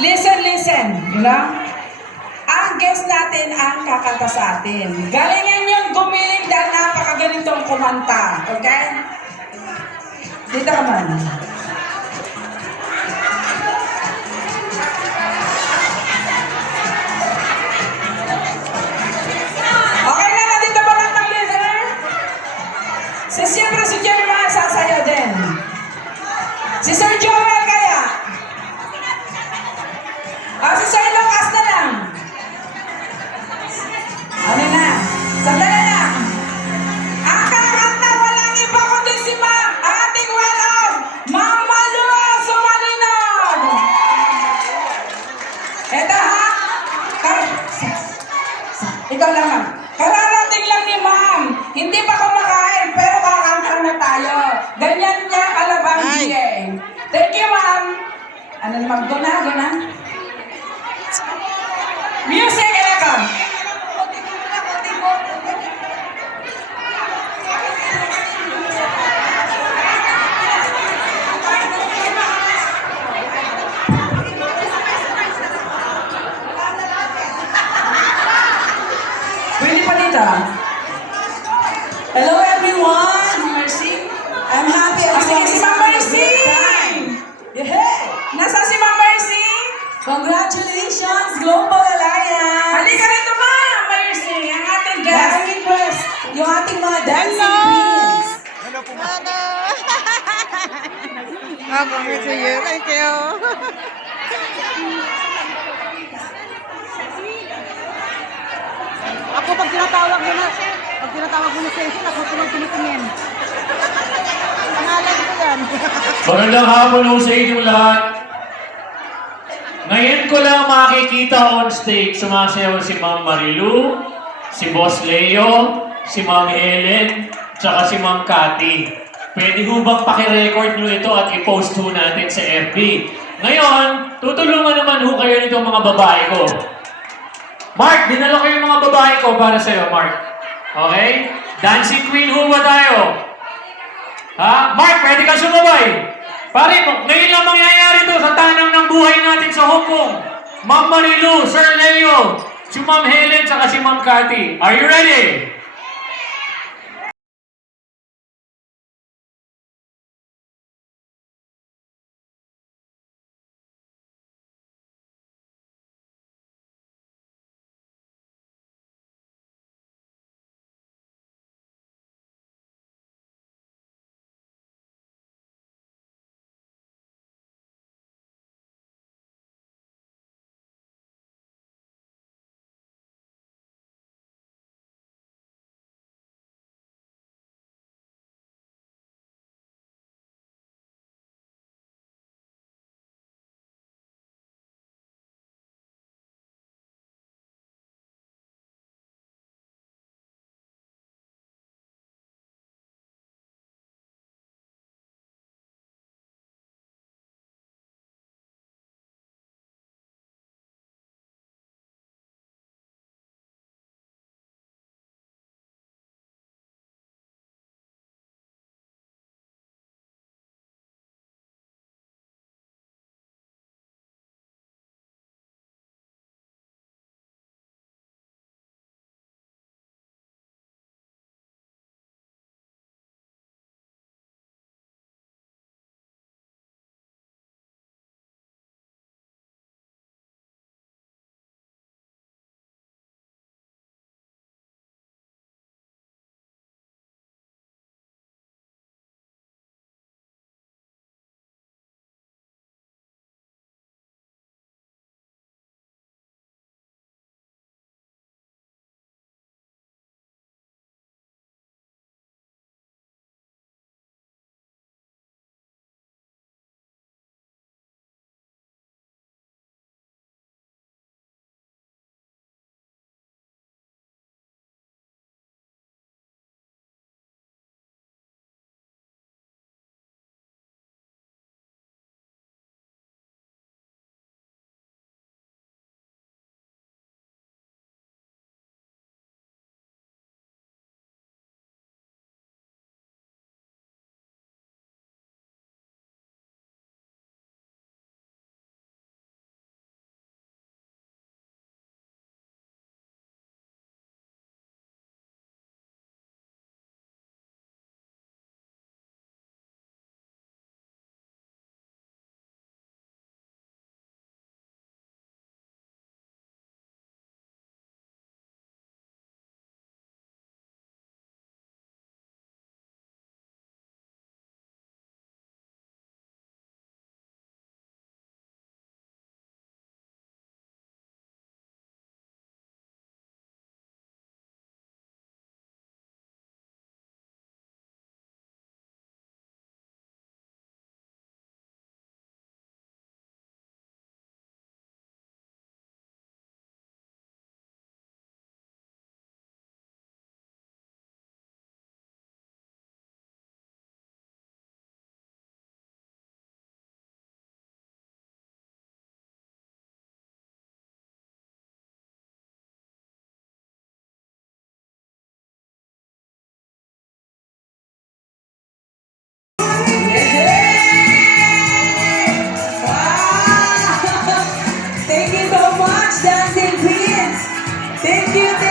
Listen. You know? Ang guest natin ang kakanta sa atin. Galingan yung gumiling dahil napakaganitong kumanta. Okay? Dito ka man. Okay na, nandito ba lang ng listener? Siyempre si Jerry mga sasayaw din. Si Sir Joel kaya? Si Sir Lucas na lang. Ano na? Sandali lang. Ang kakanta walang iba kundi si ating well-off, Mama Lua Sumalinod. Eto ha? Ikaw lang ma'am. Kararating lang ni ma'am. Hindi pa kumakain pero kakanta na tayo. Ganyan niya kalabang GA. Thank you ma'am. Ano naman? Go na. Music, Eka. Pwede pa dito. Hello everyone! Mercy. I'm happy Sige, si Ma'am Mercy! Yeah! Nasa si Ma'am Mercy? Congratulations, Global Alliance! Halika rito Ma'am Mercy, ang ating guest. May request, yung ating mga dancing queens. Good to you. Thank you. Ako pag tinatawag mo na session, ako tinitingin. Pangalan ko yan. Magandang hapon ho sa inyong lahat. Ngayon ko lang makikita on stage, sumasayaw si Ma'am Marilu, si Boss Leo, si Ma'am Helen, tsaka si Ma'am Cathy. Pwede ho bang pakirecord nyo ito at i-post ho natin sa FB? Ngayon, tutulungan naman ho kayo nitong mga babae ko. Mark, dinala ko yung mga babae ko para sa'yo, Mark. Okay? Dancing Queen ho ba tayo? Ha? Mark, pwede ka sumabay. Pare, ngayon lang mangyayari to sa tanang ng buhay natin sa Hong Kong. Ma'am Marilu, Sir Leo, si Ma'am Helen, saka si Ma'am Cathy. Are you ready? much, Dancing Queens. Thank you,